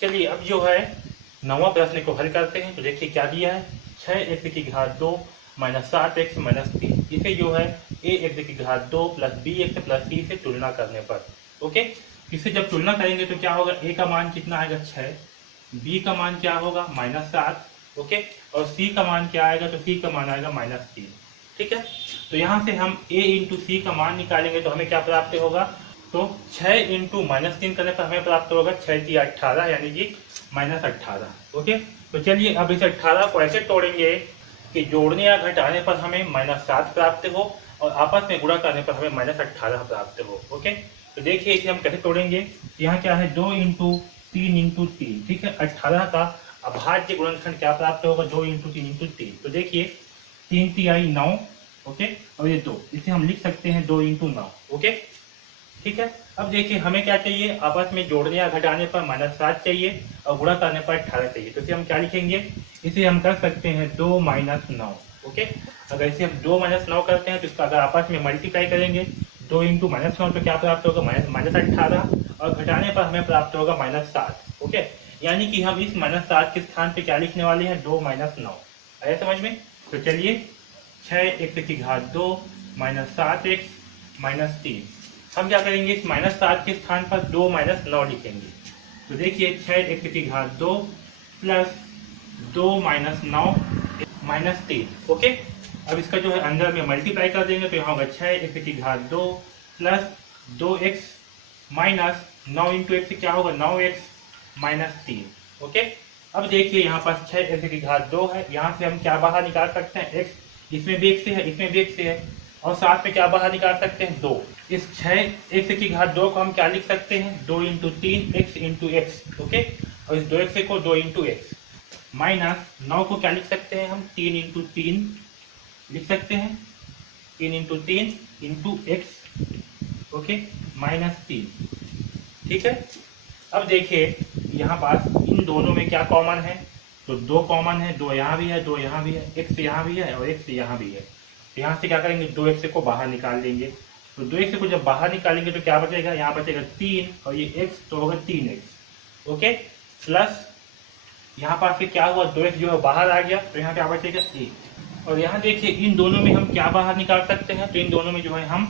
चलिए अब जो है नौवां प्रश्न को हल करते हैं। तो देखिए क्या दिया है, 6x की घात 2 माइनस 7x माइनस 3। इसे जो है ax की घात 2 प्लस bx प्लस c से तुलना करने पर, ओके, इसे जब तुलना करेंगे तो क्या होगा, a का मान कितना आएगा 6, b का मान क्या होगा -7, ओके, और c का मान क्या आएगा, तो c का मान आएगा -3। ठीक है, तो यहाँ से हम a इंटू सी का मान निकालेंगे तो हमें क्या प्राप्त होगा, तो 6 इंटू -3 करने पर हमें प्राप्त होगा 6 × 18 यानी कि -18। ओके, तो चलिए अब इस 18 को ऐसे तोड़ेंगे कि जोड़ने या घटाने पर हमें -7 प्राप्त हो और आपस में गुणा करने पर हमें -18 प्राप्त हो। ओके, तो देखिए इसे हम कैसे तोड़ेंगे। यहाँ क्या है, 2 इंटू 3 इंटू 3, ठीक है, 18 का अभाज्य गुणनखंड क्या प्राप्त होगा, 2 इंटू 3 इंटू 3। तो देखिए 3 तिहाई 9, ओके, और ये 2, इसे हम लिख सकते हैं 2 इंटू 9। ओके, ठीक है, अब देखिए हमें क्या चाहिए, आपस में जोड़ने या घटाने पर -7 चाहिए और गुणा करने पर 18 चाहिए। तो इसे हम क्या लिखेंगे, इसे हम कर सकते हैं 2 - 9। ओके, अगर इसे हम 2 - 9 करते हैं तो इसका अगर आपस में मल्टीप्लाई करेंगे 2 इंटू -9 तो क्या प्राप्त होगा, -18, और घटाने पर हमें प्राप्त होगा -7। ओके, यानी कि हम इस -7 के स्थान पे क्या लिखने वाले हैं, 2 - 9। आया समझ में। तो चलिए 6x की घात 2 माइनस 7x माइनस 3, हम क्या करेंगे, इस -7 के स्थान पर 2 - 9 लिखेंगे। तो देखिए 6x की घात 2 प्लस 2 - 9 माइनस 3। ओके, अब इसका जो है अंदर में मल्टीप्लाई कर देंगे तो यहाँ होगा 6x की घात 2 plus 2x minus 9 into x क्या होगा, 9x माइनस 3। ओके, अब देखिए यहाँ पर 6x की घात 2 है, यहाँ से हम क्या बाहर निकाल सकते हैं, x, इसमें भी x से है, इसमें भी x से है, और साथ में क्या बाहर निकाल सकते हैं, 2। इस 6x की घात 2 को हम क्या लिख सकते हैं, 2 into 3 x into x. Okay, और इस 2x को 2 इंटू एक्स, माइनस 9 को क्या लिख सकते हैं हम, 3 इंटू 3 लिख सकते हैं, 3 इंटू 3 इंटू एक्स। ओके, -3। ठीक है, अब देखिए यहाँ पास इन दोनों में क्या कॉमन है, तो 2 कॉमन है, 2 यहाँ भी है, 2 यहाँ भी है, x यहाँ भी है और x यहाँ भी है। तो यहाँ से क्या करेंगे, 2x को बाहर निकाल देंगे। तो 2x को जब बाहर निकालेंगे तो क्या बचेगा, यहाँ बचेगा 3 और ये x तो होगा 3x। ओके, प्लस यहाँ पास से क्या हुआ, 2x जो है बाहर आ गया तो यहाँ क्या बचेगा 1। और यहाँ देखिए इन दोनों में हम क्या बाहर निकाल सकते हैं, तो इन दोनों में जो है हम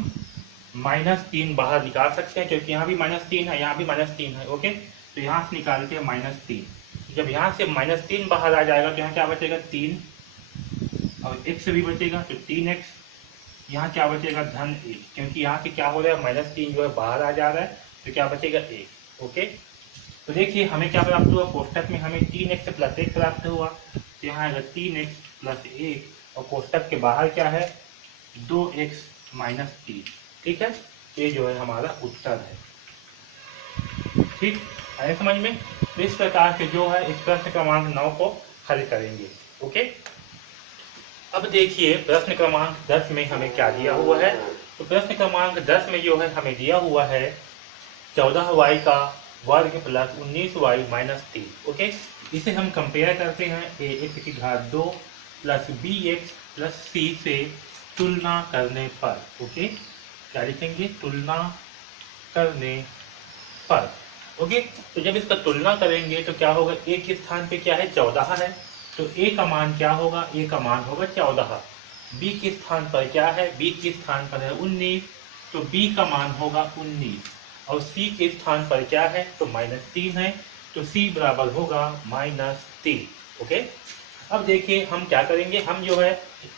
-3 बाहर निकाल सकते हैं, क्योंकि यहाँ भी -3 है, यहाँ भी -3 है। ओके, तो यहाँ से निकालते हैं -3। जब यहाँ से -3 बाहर आ जाएगा तो यहाँ क्या बचेगा 3 और x भी बचेगा, तो 3x। यहाँ क्या बचेगा, -1, क्योंकि यहाँ से क्या हो रहा है, -3 जो है बाहर आ जा रहा है, तो क्या बचेगा 1। ओके, तो देखिए हमें क्या प्राप्त हुआ, कोष्टक में हमें 3x प्लस 1 प्राप्त हुआ, तो यहाँ आएगा 3x प्लस 1 और कोष्टक के बाहर क्या है, 2x माइनस 3। ठीक है, ये जो है हमारा उत्तर है। ठीक, आए समझ में। तो इस प्रकार से जो है इस प्रश्न क्रमांक 9 को हल करेंगे। ओके, अब देखिए प्रश्न क्रमांक 10 में हमें क्या दिया हुआ है। तो प्रश्न क्रमांक 10 में जो है हमें दिया हुआ है 14y का वर्ग प्लस 19y माइनस 3। ओके, इसे हम कंपेयर करते हैं ax की घात 2 प्लस bx प्लस c से तुलना करने पर। ओके, क्या लिखेंगे, तुलना करने पर। ओके, तो जब इसका तुलना करेंगे तो क्या होगा, a के स्थान पे क्या है, 14 है, तो a का मान क्या होगा, a का मान होगा 14। b के स्थान पर क्या है, b के स्थान पर है 19, तो b का मान होगा 19, और c के स्थान पर क्या है, तो -3 है, तो c बराबर होगा -3। ओके, अब देखिए हम क्या करेंगे, हम जो है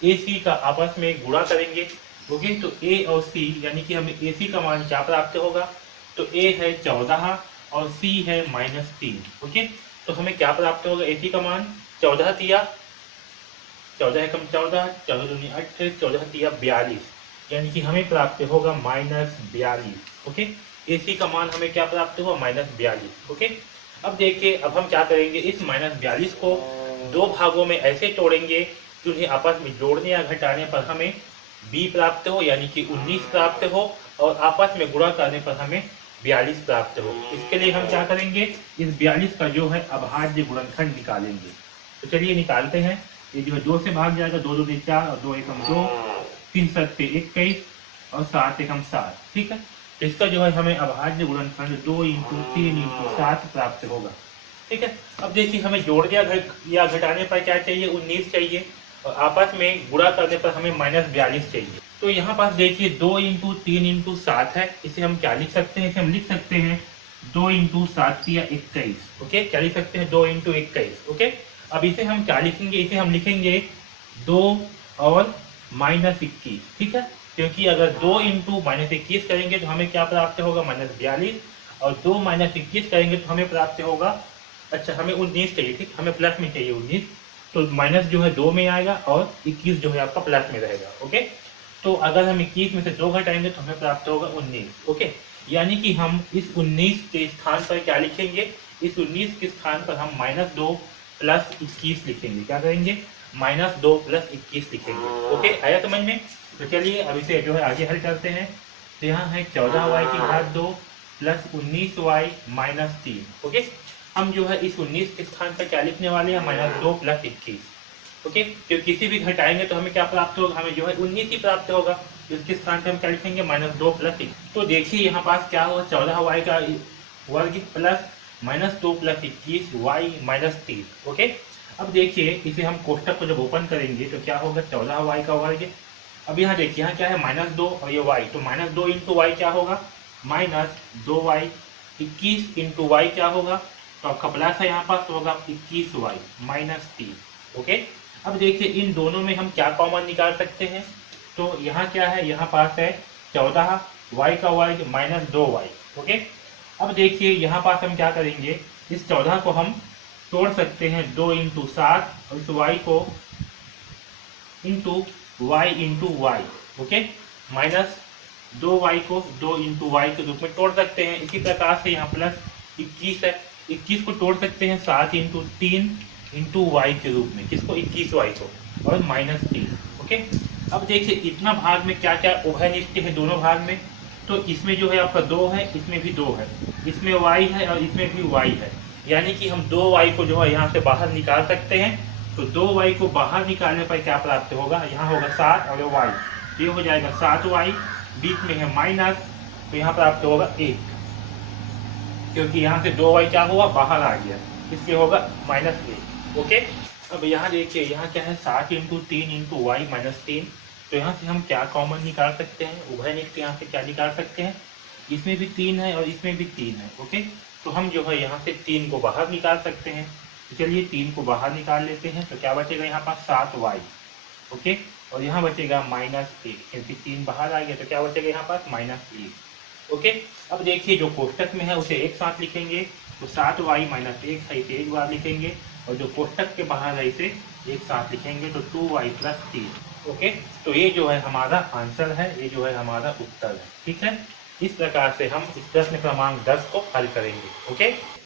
ए सी का आपस में गुणा करेंगे। ओके, तो a और c यानी कि हमें ए सी का मान क्या प्राप्त होगा, तो a है 14 और c है -3। ओके, तो हमें क्या प्राप्त होगा, ए सी का मान 14 दिया, 14 एकम 14, 14 दूनी 28, 14 दिया 42, यानी कि हमें प्राप्त होगा -42। ओके, ए सी का मान हमें क्या प्राप्त हुआ, -42। ओके, अब देखिए अब हम क्या करेंगे, इस -42 को 2 भागों में ऐसे तोड़ेंगे कि उन्हें आपस में जोड़ने या घटाने पर हमें b प्राप्त हो, यानी कि 19 प्राप्त हो, और आपस में गुणा करने पर हमें 42 प्राप्त हो। इसके लिए हम क्या करेंगे, इस 42 का जो है अभाज्य गुणनखंड निकालेंगे। तो चलिए निकालते हैं। ये जो है 2 से भाग जाएगा, 2 दूनी 4 और 2 एकम 2, 3 सत्ते 21 और 7 एकम 7। ठीक है, तो इसका जो है हमें अभाज्य गुणनखंड 2 × 3 × 7 प्राप्त होगा। ठीक है। अब देखिए हमें जोड़ या घटाने पर क्या चाहिए, 19 चाहिए, और आपस में गुणा करने पर हमें -42 चाहिए। तो यहाँ पास देखिए 2 इंटू 3 इंटू 7 है, इसे हम क्या लिख सकते हैं, इसे हम लिख सकते हैं 2 इंटू 7 या 21। ओके, क्या लिख सकते हैं, 2 इंटू 21। ओके, अब इसे हम क्या लिखेंगे, इसे हम लिखेंगे 2 और -21। ठीक है, क्योंकि अगर 2 इंटू -21 करेंगे तो हमें क्या प्राप्त होगा, -42, और 2 -21 करेंगे तो हमें प्राप्त होगा, अच्छा हमें 19 चाहिए, ठीक, हमें प्लस में चाहिए 19, तो माइनस जो है 2 में आएगा और 21 जो है आपका प्लस में रहेगा। ओके, तो अगर हम 21 में से 2 घटाएंगे तो हमें प्राप्त होगा 19। ओके, यानी कि हम इस 19 के स्थान पर क्या लिखेंगे, इस 19 के स्थान पर हम -2 प्लस 21 लिखेंगे। क्या करेंगे, -2 प्लस 21 लिखेंगे। ओके, आया समझ में? तो चलिए अब इसे जो है आगे हल करते हैं। तो यहाँ है 14y की घात 2 प्लस 19y माइनस 3। ओके, हम जो है इस 19 के स्थान पर क्या लिखने वाले हैं, -2 प्लस 21। ओके, क्योंकि किसी भी घटाएंगे तो हमें क्या प्राप्त होगा, हमें जो है 19 ही प्राप्त होगा। इसके स्थान पर हम क्या लिखेंगे, -2 प्लस 21। तो देखिए यहाँ पास क्या हुआ, 14y का वर्ग plus -2 plus 21y minus 3। Okay, अब देखिए इसे हम कोष्टक को जब ओपन करेंगे तो क्या होगा, 14y का वर्ग। अब यहाँ देखिए यहाँ क्या है, -2 और ये y, तो -2 इंटू वाई क्या होगा, -2y। 21 इंटू वाई क्या होगा, तो आपका प्लस है यहाँ पास, तो होगा 21y माइनस 3। ओके, अब देखिए इन दोनों में हम क्या कॉमन निकाल सकते हैं, तो यहाँ क्या है, यहाँ पास है 14y का वर्ग माइनस 2y। ओके, अब देखिए यहाँ पास हम क्या करेंगे, इस 14 को हम तोड़ सकते हैं 2 इंटू 7, और इस y को into Y into Y. Okay, minus 2y को 2 इंटू वाई के रूप में तोड़ सकते हैं। इसी प्रकार से यहाँ प्लस 21 है, 21 को तोड़ सकते हैं 7 इंटू 3 इंटू वाई के रूप में, किसको, 21y को, और माइनस 3। ओके, अब देखिए इतना भाग में क्या क्या उभय नित्य है दोनों भाग में, तो इसमें जो है आपका 2 है, इसमें भी 2 है, इसमें y है और इसमें भी y है, यानी कि हम 2y को जो है यहाँ से बाहर निकाल सकते हैं। तो 2y को बाहर निकालने पर क्या प्राप्त होगा, यहाँ होगा 7 और y, ये हो जाएगा 7y, बीच में है माइनस, तो यहाँ प्राप्त होगा 1, क्योंकि यहाँ से 2y क्या हुआ, बाहर आ गया, इसलिए होगा -1। ओके, अब यहाँ देखिए यहाँ क्या है, 7 इंटू 3 इंटू वाई माइनस 3, तो यहाँ से हम क्या कॉमन निकाल सकते हैं, उभय नित्य यहाँ से क्या निकाल सकते हैं, इसमें भी 3 है और इसमें भी 3 है। ओके, तो हम जो है यहाँ से 3 को बाहर निकाल सकते हैं। तो चलिए 3 को बाहर निकाल लेते हैं, तो क्या बचेगा यहाँ पास 7y। ओके, और यहाँ बचेगा -1, क्योंकि 3 बाहर आ गया, तो क्या बचेगा यहाँ पास -1। ओके, अब देखिए जो कोष्टक में है उसे एक साथ लिखेंगे, तो 7y माइनस 1 है, इसे एक बार लिखेंगे, और जो कोष्टक के बाहर है इसे एक साथ लिखेंगे, तो 2y प्लस 3। ओके, तो ये जो है हमारा आंसर है, ये जो है हमारा उत्तर है। ठीक है, इस प्रकार से हम इस प्रश्न क्रमांक 10 को हल करेंगे। ओके।